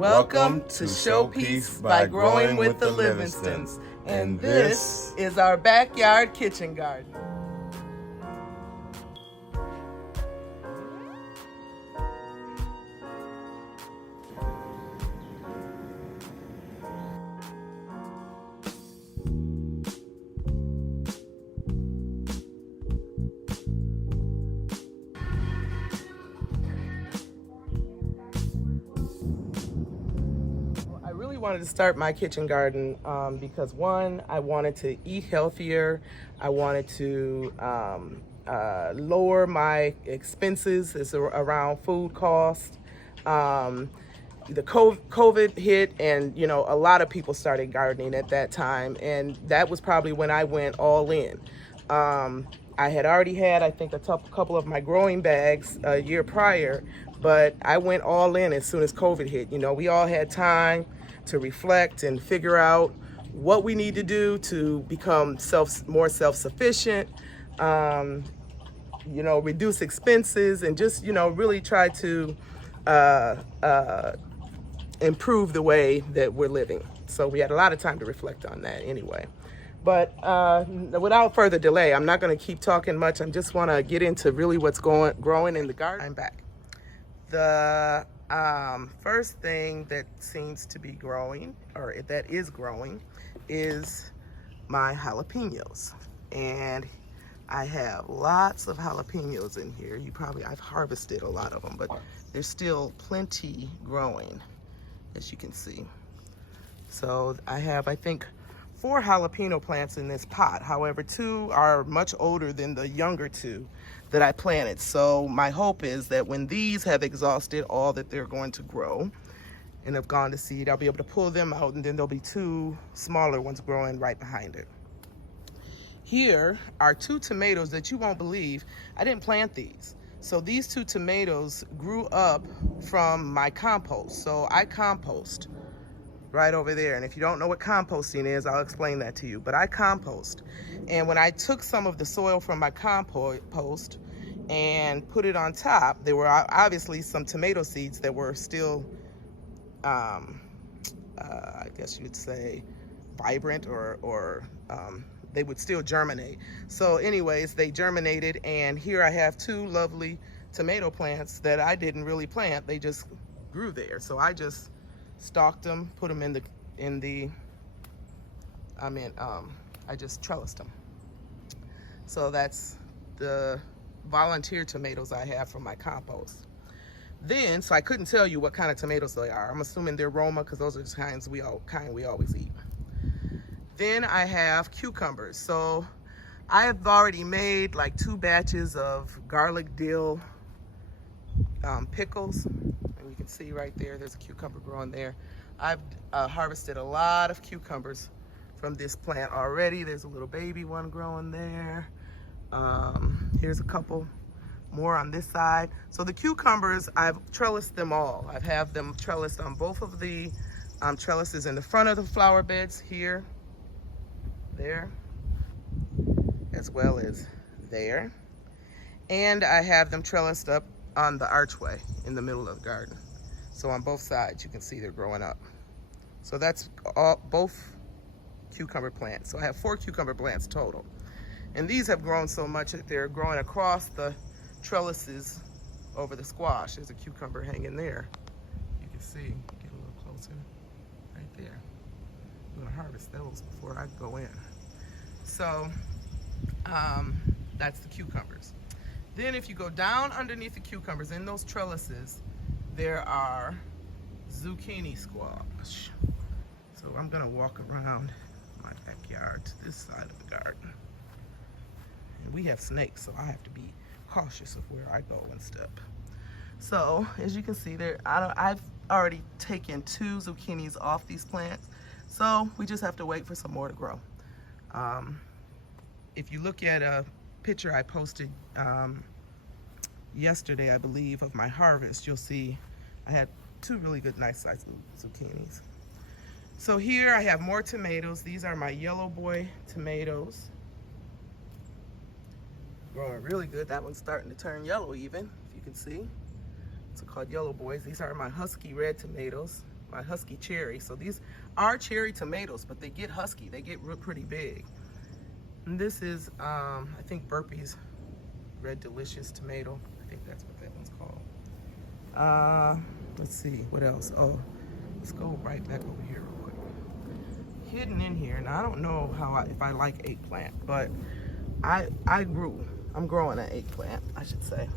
Welcome to Showpiece by Growing with the Livingstons. And this is our backyard kitchen garden. I wanted to start my kitchen garden because one, I wanted to eat healthier. I wanted to lower my expenses around food cost. The COVID hit, and a lot of people started gardening at that time, and that was probably when I went all in. I had already had, I think, a couple of my growing bags a year prior, but I went all in as soon as COVID hit. We all had time to reflect and figure out what we need to do to become more self-sufficient, reduce expenses, and just, really try to improve the way that we're living. So we had a lot of time to reflect on that anyway. But without further delay, I'm not going to keep talking much. I just want to get into really what's growing in the garden. I'm back. The first thing that seems to be growing, or that is growing, is my jalapenos. And I have lots of jalapenos in here. I've harvested a lot of them, but there's still plenty growing, as you can see. So I have, I think, 4 jalapeno plants in this pot. However, 2 are much older than the younger 2 that I planted. So my hope is that when these have exhausted all that they're going to grow and have gone to seed, I'll be able to pull them out, and then there'll be 2 smaller ones growing right behind it. Here are 2 tomatoes that you won't believe. I didn't plant these. So these 2 tomatoes grew up from my compost. So I compost right over there. And if you don't know what composting is, I'll explain that to you. But I compost. And when I took some of the soil from my compost and put it on top, there were obviously some tomato seeds that were still, I guess you'd say, vibrant, or they would still germinate. So anyways, they germinated, and here I have 2 lovely tomato plants that I didn't really plant. They just grew there. So I just stalked them, put them I just trellised them. So that's the volunteer tomatoes I have from my compost. Then, so I couldn't tell you what kind of tomatoes they are. I'm assuming they're Roma, because those are the kinds we always eat. Then I have cucumbers. So I have already made like 2 batches of garlic dill pickles. And you can see right there's a cucumber growing there. I've harvested a lot of cucumbers from this plant already. There's a little baby one growing there. Here's a couple more on this side. So the cucumbers, I've trellised them all. I have them trellised on both of the trellises in the front of the flower beds here, there, as well as there. And I have them trellised up on the archway in the middle of the garden. So on both sides, you can see they're growing up. So that's both cucumber plants. So I have 4 cucumber plants total. And these have grown so much that they're growing across the trellises over the squash. There's a cucumber hanging there. You can see, get a little closer, right there. I'm gonna harvest those before I go in. So that's the cucumbers. Then if you go down underneath the cucumbers in those trellises, there are zucchini squash. So I'm gonna walk around my backyard to this side of the garden. And we have snakes, so I have to be cautious of where I go and step. So as you can see there, I've already taken 2 zucchinis off these plants. So we just have to wait for some more to grow. If you look at a picture I posted yesterday, I believe, of my harvest, you'll see I had 2 really good, nice sized zucchinis. So here I have more tomatoes. These are my yellow boy tomatoes. Growing really good. That one's starting to turn yellow even, if you can see. It's called yellow boys. These are my husky red tomatoes. my husky cherry. So these are cherry tomatoes, but they get husky. They get pretty big. And this is, I think Burpee's Red Delicious tomato. I think that's what that one's called. Let's see, what else? Oh, let's go right back over here real quick. Hidden in here, now I don't know if I like eggplant, but I'm growing an eggplant, I should say,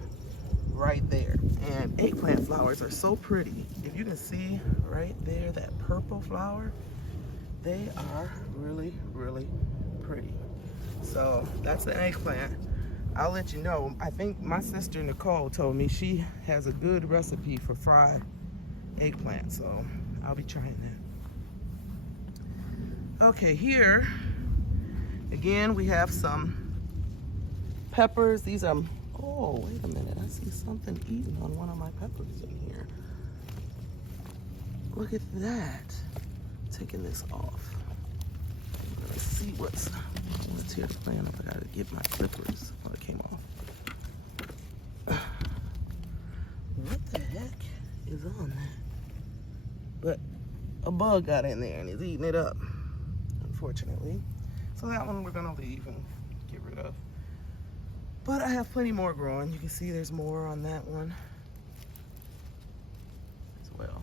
right there. And eggplant flowers are so pretty. If you can see right there, that purple flower, they are really, really pretty. So that's an eggplant. I'll let you know. I think my sister Nicole told me she has a good recipe for fried eggplant, so I'll be trying that. Okay, here again we have some peppers. These are, oh wait a minute, I see something eating on one of my peppers in here. Look at that. Taking this off. Let's see what's here to play. I gotta get my clippers. Oh, it came off. What the heck is on that? But a bug got in there and is eating it up, unfortunately. So that one we're gonna leave and get rid of. But I have plenty more growing. You can see there's more on that one as well.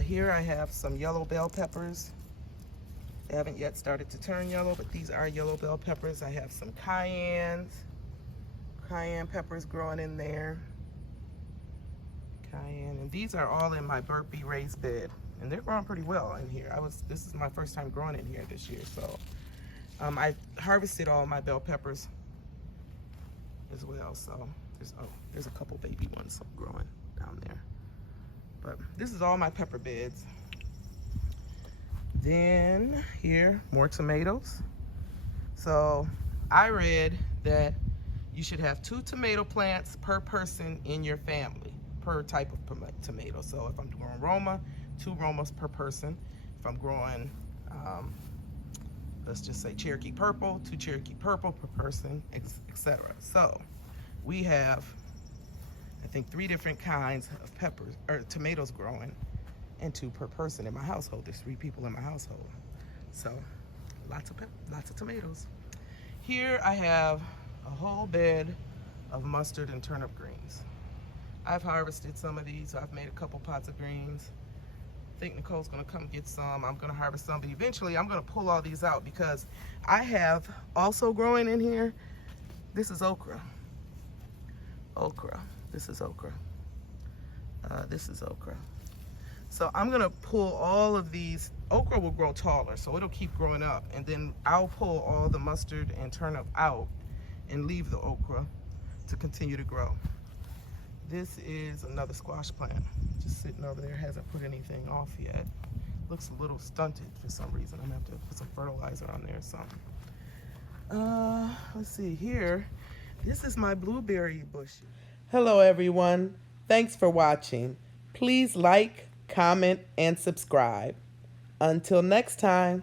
Here I have some yellow bell peppers. They haven't yet started to turn yellow, but these are yellow bell peppers. I have some cayenne peppers growing in there. Cayenne, and these are all in my Burpee raised bed, and they're growing pretty well in here. This is my first time growing in here this year, so I harvested all my bell peppers as well. So there's a couple baby ones growing down there. But this is all my pepper beds. Then here, more tomatoes. So I read that you should have 2 tomato plants per person in your family, per type of tomato. So if I'm growing Roma, 2 Romas per person. If I'm growing, let's just say Cherokee Purple, 2 Cherokee Purple per person, etc. So we have, I think, 3 different kinds of peppers or tomatoes growing, and 2 per person in my household. There's 3 people in my household, so lots of tomatoes. Here I have a whole bed of mustard and turnip greens. I've harvested some of these, so I've made a couple pots of greens. I think Nicole's gonna come get some. I'm gonna harvest some, but eventually I'm gonna pull all these out because I have also growing in here. This is okra. This is okra. This is okra. So I'm gonna pull all of these. Okra will grow taller, so it'll keep growing up, and then I'll pull all the mustard and turnip out and leave the okra to continue to grow. This is another squash plant, just sitting over there, hasn't put anything off yet. Looks a little stunted for some reason. I'm gonna have to put some fertilizer on there or something. Let's see here. This is my blueberry bush. Hello everyone, thanks for watching. Please like, comment, and subscribe. Until next time.